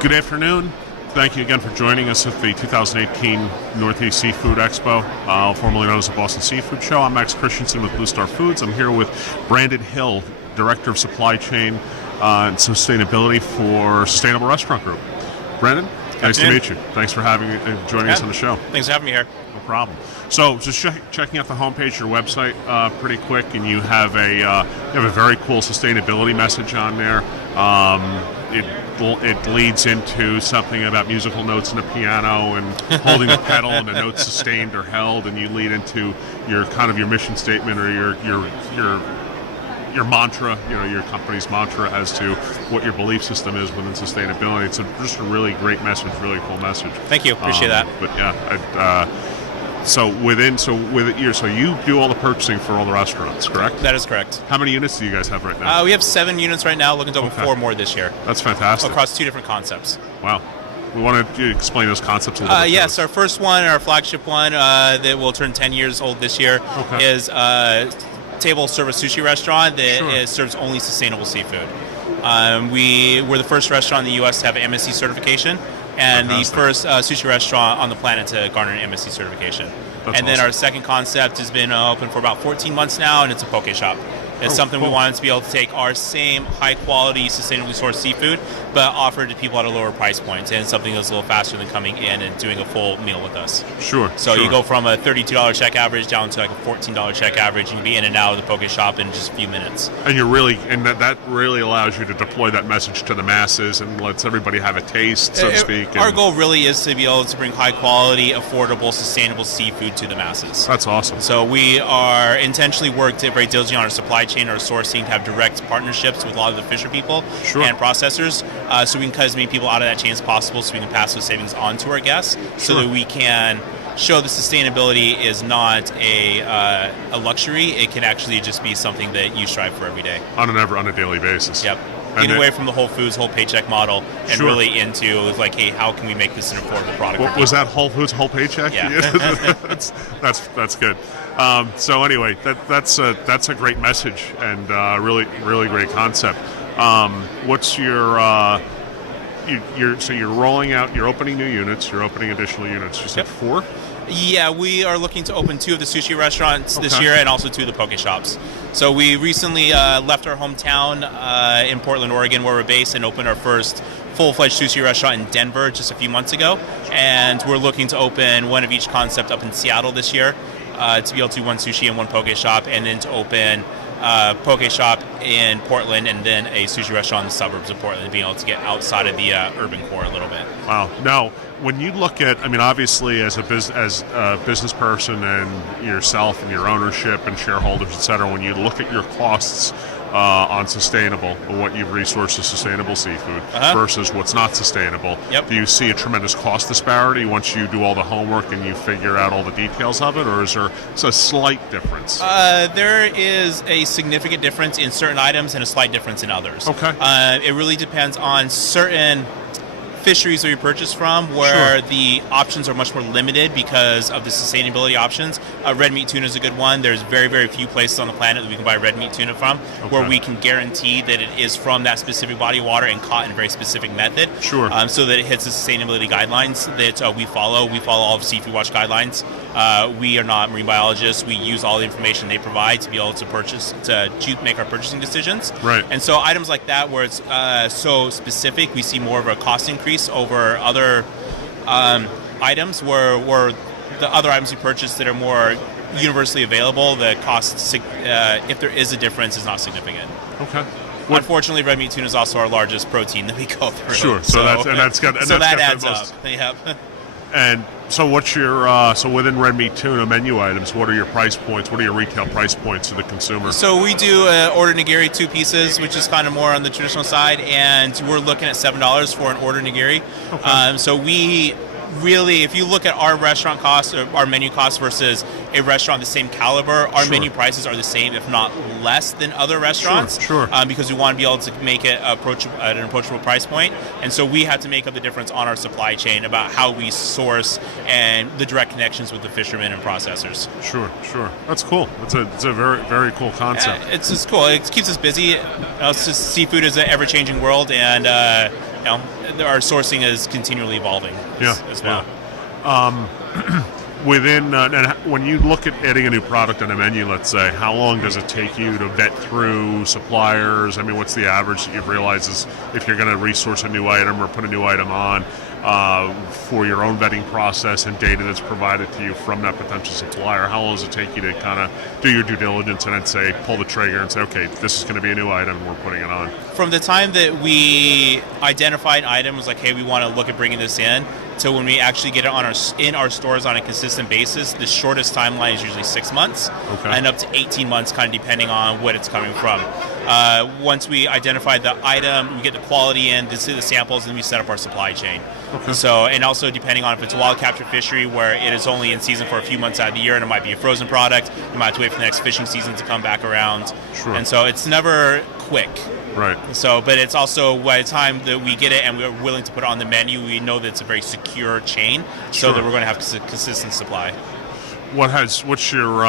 Good afternoon. Thank you again for joining us at the 2018 Northeast Seafood Expo, formerly known as the Boston Seafood Show. I'm Max Christensen with Blue Star Foods. I'm here with Brandon Hill, Director of Supply Chain and Sustainability for Sustainable Restaurant Group. Brandon, nice to meet you. Thanks for joining us on the show. Thanks for having me here. No problem. So, just checking out the homepage of your website pretty quick, and you have a very cool sustainability message on there. It leads into something about musical notes in a piano and holding the pedal and the notes sustained or held, and you lead into your mission statement or your mantra, your company's mantra as to what your belief system is within sustainability. It's just a really great message, really cool message. Thank you, appreciate that. But yeah, so you do all the purchasing for all the restaurants, correct? That is correct. How many units do you guys have right now? We have 7 units right now, looking to open 4 more this year. That's fantastic. Across 2 different concepts. Wow. We want to explain those concepts a little bit. Yes, our first one, our flagship one, that will turn 10 years old this year, is a table service sushi restaurant that serves only sustainable seafood. We're the first restaurant in the U.S. to have an MSC certification, and the first sushi restaurant on the planet to garner an MSC certification. Then our second concept has been open for about 14 months now, and it's a poke shop. It's something we wanted to be able to take our same high-quality, sustainably sourced seafood, but offer it to people at a lower price point, and something that's a little faster than coming in and doing a full meal with us. So you go from a $32 check average down to like a $14 check average, and you be in and out of the poke shop in just a few minutes. And that really allows you to deploy that message to the masses and lets everybody have a taste, so to speak. Our goal really is to be able to bring high-quality, affordable, sustainable seafood to the masses. That's awesome. So we are intentionally worked very diligently on our supply chain, our sourcing, to have direct partnerships with a lot of the fisher people and processors, so we can cut as many people out of that chain as possible, so we can pass those savings on to our guests, so that we can show that sustainability is not a luxury. It can actually just be something that you strive for every day. On a daily basis. Yep. Getting away from the Whole Foods, whole paycheck model, and really into like, hey, how can we make this an affordable product? Was that Whole Foods, whole paycheck? Yeah. that's good. So anyway, that's a great message and really great concept. What's your so you're rolling out, you're opening new units, you're opening additional units. You said 4? Yeah, we are looking to open 2 of the sushi restaurants this year, and also 2 of the poke shops. So we recently left our hometown in Portland, Oregon, where we're based, and opened our first full-fledged sushi restaurant in Denver just a few months ago. And we're looking to open one of each concept up in Seattle this year, to be able to do 1 sushi and 1 poke shop, and then to open poke shop in Portland, and then a sushi restaurant in the suburbs of Portland, being able to get outside of the urban core a little bit. Wow. Now, when you look at, obviously as a business person and yourself and your ownership and shareholders, et cetera, when you look at your costs on sustainable, what you've resourced as sustainable seafood versus what's not sustainable, do you see a tremendous cost disparity once you do all the homework and you figure out all the details of it, or is there a slight difference? There is a significant difference in certain items and a slight difference in others. It really depends on certain fisheries that we purchase from, where the options are much more limited because of the sustainability options. Red meat tuna is a good one. There's very, very few places on the planet that we can buy red meat tuna from, where we can guarantee that it is from that specific body of water and caught in a very specific method, so that it hits the sustainability guidelines that we follow. We follow all of Seafood Watch guidelines. We are not marine biologists. We use all the information they provide to be able to make our purchasing decisions. And so items like that, where it's so specific, we see more of a cost increase over other items, where the other items we purchase that are more universally available, the cost, if there is a difference, is not significant. Unfortunately, red meat tuna is also our largest protein that we go through. So that adds up. And so what's your, so within red meat tuna menu items, what are your price points? What are your retail price points to the consumer? So we do order nigiri 2 pieces, which is kind of more on the traditional side, and we're looking at $7 for an order nigiri. So we really, if you look at our restaurant costs, or our menu costs versus a restaurant the same caliber, our menu prices are the same, if not less than other restaurants. Because we want to be able to make it approachable at an approachable price point, and so we have to make up the difference on our supply chain about how we source and the direct connections with the fishermen and processors. That's cool. It's a very, very cool concept. It's cool. It keeps us busy. It's just, seafood is an ever-changing world, and our sourcing is continually evolving as well. Within and when you look at adding a new product on a menu, let's say, how long does it take you to vet through suppliers? I mean, what's the average that you've realized is if you're going to resource a new item or put a new item on for your own vetting process and data that's provided to you from that potential supplier? How long does it take you to kind of do your due diligence and then say, pull the trigger and say, okay, this is going to be a new item and we're putting it on? From the time that we identify an item, was like, hey, we want to look at bringing this in, to when we actually get it in our stores on a consistent basis, the shortest timeline is usually 6 months, and up to 18 months, kind of depending on what it's coming from. Once we identify the item, we get the quality in, this is the samples, and we set up our supply chain. So, and also depending on if it's a wild capture fishery where it is only in season for a few months out of the year, and it might be a frozen product, you might have to wait for the next fishing season to come back around. And so it's never quick. So, but it's also by the time that we get it and we're willing to put it on the menu, we know that it's a very secure chain, so that we're going to have consistent supply. What's your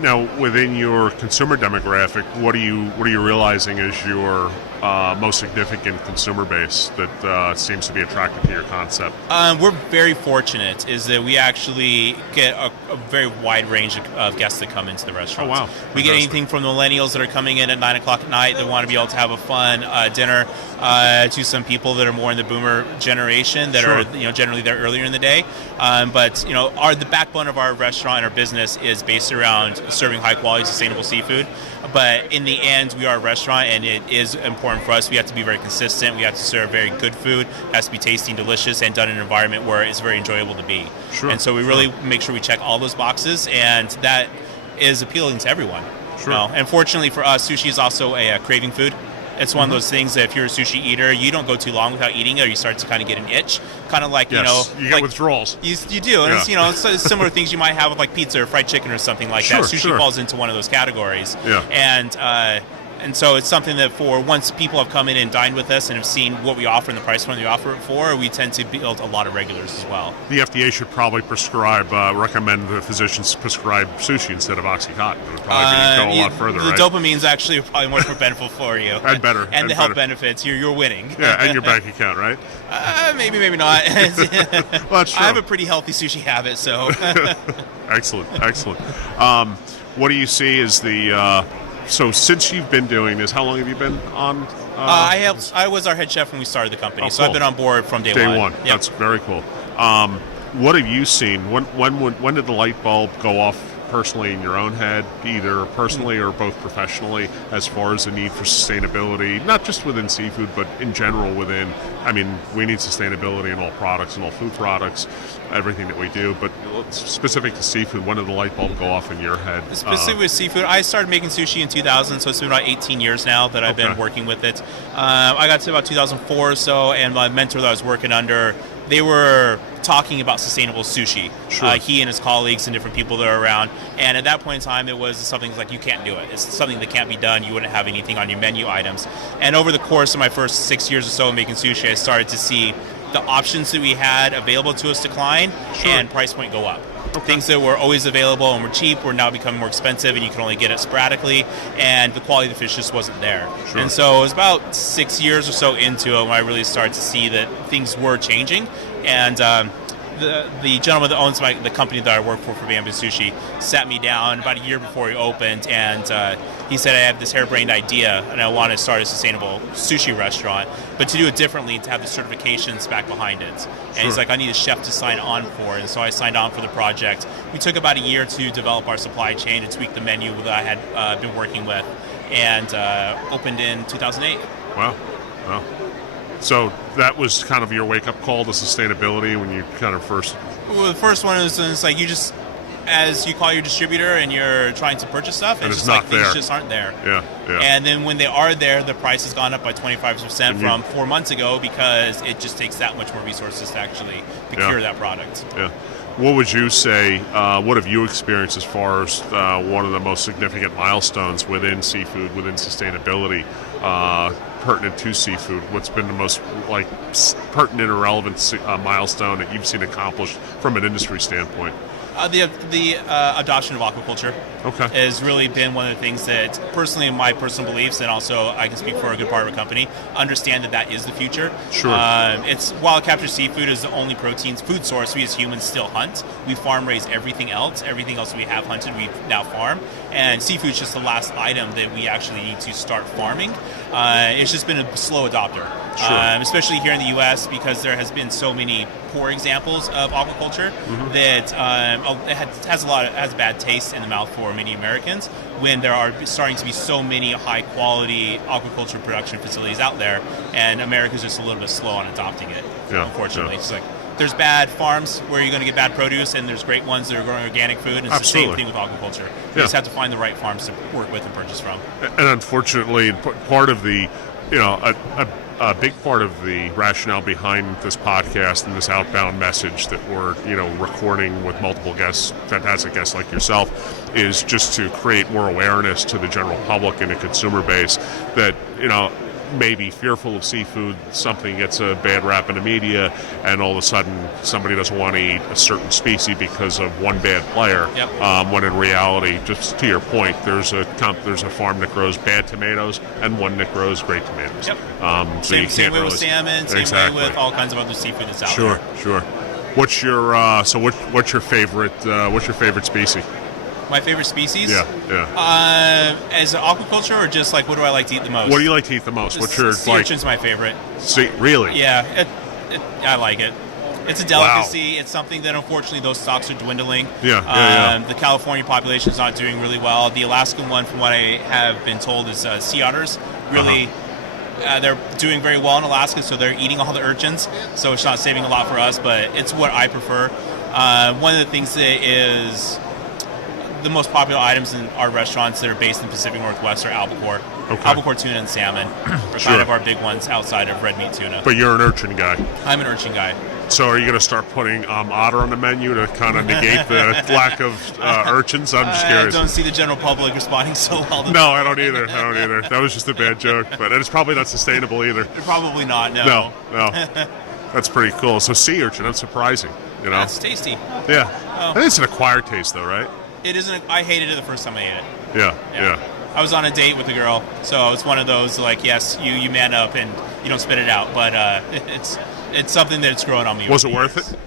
now within your consumer demographic? What are you realizing is your most significant consumer base that seems to be attracted to your concept? We're very fortunate is that we actually get a very wide range of guests that come into the restaurant. Oh, wow. We get anything from the millennials that are coming in at 9 o'clock at night that want to be able to have a fun dinner, to some people that are more in the boomer generation that are generally there earlier in the day. But the backbone of our restaurant and our business is based around serving high quality, sustainable seafood. But in the end, we are a restaurant, and it is important for us. We have to be very consistent. We have to serve very good food. It has to be tasty, delicious, and done in an environment where it's very enjoyable to be. And so we really make sure we check all those boxes, and that is appealing to everyone. And fortunately for us, sushi is also a craving food. It's one of those things that if you're a sushi eater, you don't go too long without eating it, or you start to kind of get an itch. Kind of like, you get like withdrawals. You do. And it's similar things you might have with like pizza or fried chicken or something like that. Sushi falls into one of those categories. And so it's something that once people have come in and dined with us and have seen what we offer and the price point we offer it for, we tend to build a lot of regulars as well. The FDA should probably recommend the physicians prescribe sushi instead of Oxycontin. It would probably go a lot further, the dopamine's actually probably much more beneficial for you. And better. And the health benefits, you're winning. Yeah, and your bank account, right? Maybe not. Well, that's true. I have a pretty healthy sushi habit, so. Excellent. What do you see as the... So since you've been doing this, how long have you been on? I was our head chef when we started the company, so I've been on board from day one. Yep. That's very cool. What have you seen? When did the light bulb go off personally in your own head, either personally or both professionally, as far as the need for sustainability, not just within seafood, but in general we need sustainability in all products and all food products, everything that we do, but specific to seafood, when did the light bulb go off in your head? Specific with seafood, I started making sushi in 2000, so it's been about 18 years now that I've been working with it. I got to about 2004 or so, and my mentor that I was working under, they were talking about sustainable sushi. He and his colleagues and different people that are around. And at that point in time, it was something like, you can't do it. It's something that can't be done. You wouldn't have anything on your menu items. And over the course of my first 6 years or so of making sushi, I started to see the options that we had available to us decline and price point go up. Things that were always available and were cheap were now becoming more expensive, and you can only get it sporadically, and the quality of the fish just wasn't there. And so it was about 6 years or so into it when I really started to see that things were changing. And the gentleman that owns the company that I work for Bamboo Sushi, sat me down about a year before he opened, and he said, I have this harebrained idea, and I want to start a sustainable sushi restaurant, but to do it differently, to have the certifications back behind it. And he's like, I need a chef to sign on for it. And so I signed on for the project. We took about a year to develop our supply chain, to tweak the menu that I had been working with, and opened in 2008. Wow. So that was kind of your wake-up call to sustainability when you kind of first... Well, the first one is it's like you just, as you call your distributor and you're trying to purchase stuff, and it's just like things just aren't there. Yeah. And then when they are there, the price has gone up by 25% from 4 months ago, because it just takes that much more resources to actually procure that product. Yeah. What would you say, what have you experienced as far as one of the most significant milestones within seafood, within sustainability, pertinent to seafood? What's been the most pertinent or relevant milestone that you've seen accomplished from an industry standpoint? The adoption of aquaculture has really been one of the things that, personally, in my personal beliefs, and also I can speak for a good part of our company, understand that is the future. Sure. It's wild capture seafood is the only protein food source we as humans still hunt. We farm raise everything else. Everything else we have hunted, we now farm. And seafood is just the last item that we actually need to start farming. It's just been a slow adopter. Sure. Especially here in the U.S., because there has been so many poor examples of aquaculture that it has bad taste in the mouth for many Americans, when there are starting to be so many high-quality aquaculture production facilities out there, and America's just a little bit slow on adopting it, unfortunately. It's like, there's bad farms where you're going to get bad produce, and there's great ones that are growing organic food, and it's the same thing with aquaculture. You just have to find the right farms to work with and purchase from. And unfortunately, part of the, a big part of the rationale behind this podcast and this outbound message that we're, recording with multiple guests, fantastic guests like yourself, is just to create more awareness to the general public and the consumer base that, may be fearful of seafood, something gets a bad rap in the media, and all of a sudden somebody doesn't want to eat a certain species because of one bad player. When in reality, just to your point, there's a farm that grows bad tomatoes and one that grows great tomatoes. So same way with salmon, same way with all kinds of other seafood that's out there. Sure. What's your favorite species? My favorite species? Yeah. As an aquaculture, or just like what do I like to eat the most? What do you like to eat the most? What's your sea urchin's my favorite. Really? Yeah, I like it. It's a delicacy. Wow. It's something that unfortunately those stocks are dwindling. The California population is not doing really well. The Alaskan one, from what I have been told, is sea otters. Really, they're doing very well in Alaska, so they're eating all the urchins. So it's not saving a lot for us, but it's what I prefer. One of the things that is the most popular items in our restaurants that are based in the Pacific Northwest are albacore. Albacore tuna and salmon are kind of our big ones outside of red meat tuna. But you're an urchin guy. I'm an urchin guy. So are you going to start putting otter on the menu to kind of negate the lack of urchins? I'm just curious. I don't see the general public responding so well to No, I don't either. That was just a bad joke. But it's probably not sustainable either. Probably not, no. No. That's pretty cool. So sea urchin, that's surprising. That's tasty. Yeah. I think it's an acquired taste, though, right? It isn't. I hated it the first time I ate it. Yeah. I was on a date with a girl, so it's one of those like, yes, you man up and you don't spit it out, but it's something that's growing on me. Was it worth it?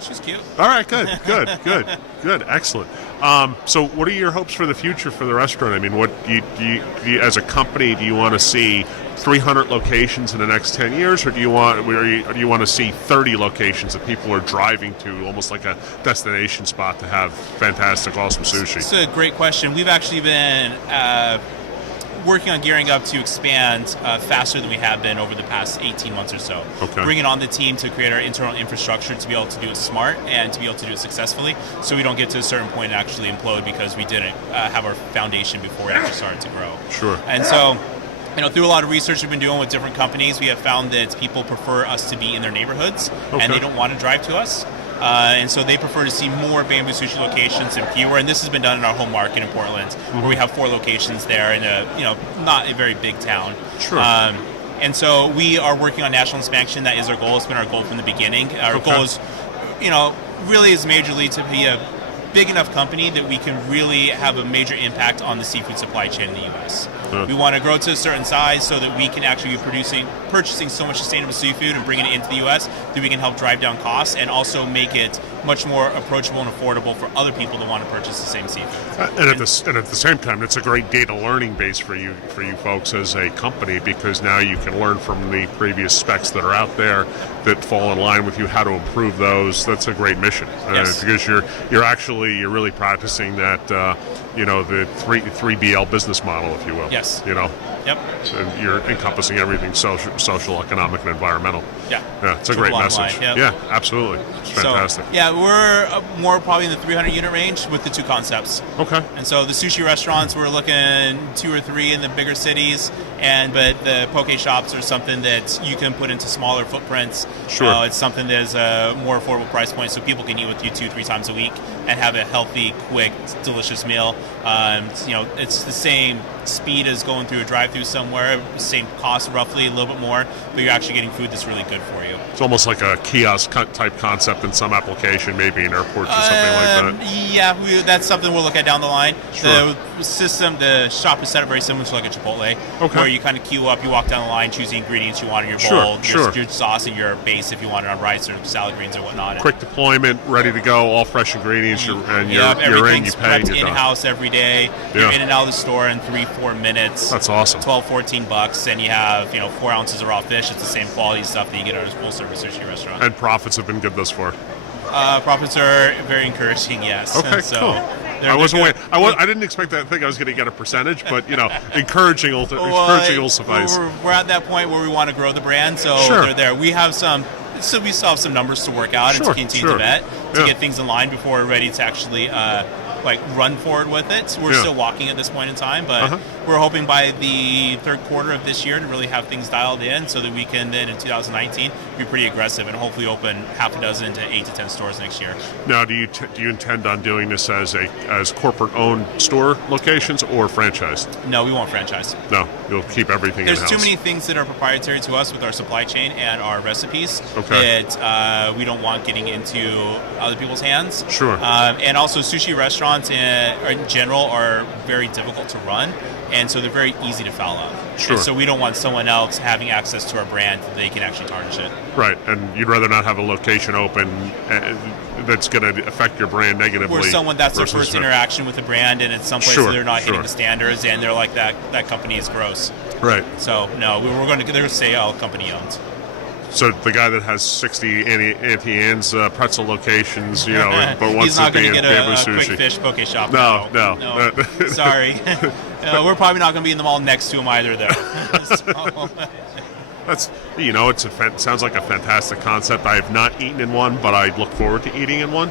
She's cute. All right, good, excellent. So, what are your hopes for the future for the restaurant? I mean, what do you as a company, do you want to see 300 locations in the next 10 years, or do you want to see 30 locations that people are driving to, almost like a destination spot to have fantastic, awesome sushi? It's a great question. We've actually been working on gearing up to expand faster than we have been over the past 18 months or so. Bringing on the team to create our internal infrastructure to be able to do it smart and to be able to do it successfully, so we don't get to a certain point and actually implode because we didn't have our foundation before we actually started to grow. Sure. And so, through a lot of research we've been doing with different companies, we have found that people prefer us to be in their neighborhoods, and they don't want to drive to us. And so they prefer to see more bamboo sushi locations and fewer. And this has been done in our home market in Portland, where we have 4 locations there in a not a very big town. Sure. And so we are working on national expansion. That is our goal. It's been our goal from the beginning. Our goal is, really is majorly to be a big enough company that we can really have a major impact on the seafood supply chain in the U.S. We want to grow to a certain size so that we can actually be purchasing so much sustainable seafood and bringing it into the U.S. that we can help drive down costs and also make it much more approachable and affordable for other people to want to purchase the same seafood. And at the same time, it's a great data learning base for you folks as a company, because now you can learn from the previous specs that are out there that fall in line with you, how to improve those. That's a great mission, because you're really practicing that the 3BL business model, if you will. Yes. Yep. And you're encompassing everything social, economic, and environmental. Yeah. It's a great message. Yep. Yeah, absolutely. It's fantastic. So, we're more probably in the 300 unit range with the 2 concepts. Okay. And so the sushi restaurants, we're looking 2 or 3 in the bigger cities, but the poke shops are something that you can put into smaller footprints. Sure. It's something that is a more affordable price point, so people can eat with you 2-3 times a week and have a healthy, quick, delicious meal. It's the same speed as going through a drive-through somewhere, same cost roughly, a little bit more, but you're actually getting food that's really good for you. It's almost like a kiosk type concept in some applications. location, maybe in airports or something like that. Yeah, that's something we'll look at down the line. Sure. The shop is set up very similar to like a Chipotle, where you kind of queue up, you walk down the line, choose the ingredients you want in your bowl, your sauce and your base if you want it on rice or salad greens or whatnot. Quick deployment, ready to go, all fresh ingredients, you're in, you pay, and you're in-house every day. You're in and out of the store in 3-4 minutes. That's awesome. $12-14, and you have 4 ounces of raw fish. It's the same quality stuff that you get at a full-service sushi restaurant. And profits have been good thus far. Profits are very encouraging, yes. Okay, so cool. I didn't expect that. I think I was going to get a percentage, but encouraging will suffice. We're at that point where we want to grow the brand, so they're there. We have some. So we still have some numbers to work out and to continue to vet to get things in line before we're ready to actually run forward with it. We're still walking at this point in time, but we're hoping by the third quarter of this year to really have things dialed in so that we can then in 2019 be pretty aggressive and hopefully open half a dozen to 8 to 10 stores next year. Now, do you intend on doing this as corporate owned store locations or franchised? No, we won't franchise. No, you'll keep everything in-house. There's too many things that are proprietary to us with our supply chain and our recipes that we don't want getting into other people's hands. Sure. And also sushi restaurants in general are very difficult to run, and so they're very easy to foul up. Sure. And so we don't want someone else having access to our brand that they can actually tarnish it. Right, and you'd rather not have a location open that's going to affect your brand negatively. Or someone that's their first interaction with the brand, and it's someplace where they're not hitting the standards, and they're like, that company is gross. Right. So no, we're going to say all company owned. So the guy that has 60 Auntie Anne's pretzel locations, but wants to be in Bamboo Sushi. Quick fish poke shop. No. Sorry. We're probably not going to be in the mall next to him either, though. That's sounds like a fantastic concept. I have not eaten in one, but I look forward to eating in one.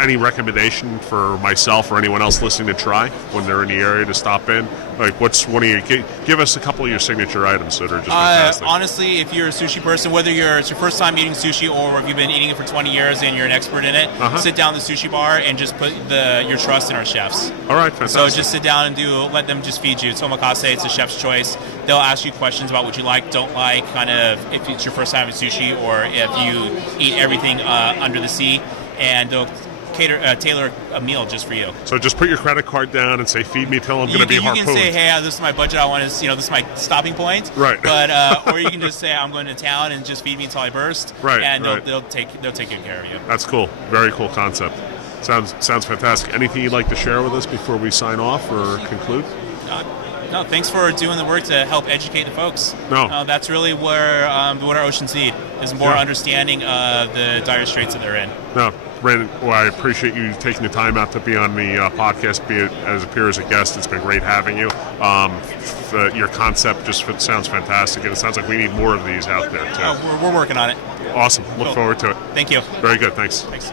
Any recommendation for myself or anyone else listening to try when they're in the area to stop in? Like, what's one of your? Give us a couple of your signature items that are just fantastic. Honestly, if you're a sushi person, whether it's your first time eating sushi or if you've been eating it for 20 years and you're an expert in it, sit down at the sushi bar and just put your trust in our chefs. All right, fantastic. So just sit down and let them just feed you. It's omakase. It's a chef's choice. They'll ask you questions about what you like, don't like, kind of if it's your first time at sushi or if you eat everything under the sea, and they'll tailor a meal just for you. So just put your credit card down and say, feed me till I'm going to be harpooned. You can say, hey, this is my budget, I want to, this is my stopping point. Right. But or you can just say, I'm going to town and just feed me until I burst. Right. And they'll take good care of you. That's cool. Very cool concept. Sounds fantastic. Anything you'd like to share with us before we sign off or conclude? No, thanks for doing the work to help educate the folks. No. That's really where what our oceans need is more understanding of the dire straits that they're in. No, Brandon, I appreciate you taking the time out to be on the podcast, appear as a guest. It's been great having you. Your concept just sounds fantastic, and it sounds like we need more of these out there, too. We're working on it. Awesome. Look forward to it. Thank you. Very good. Thanks. Thanks.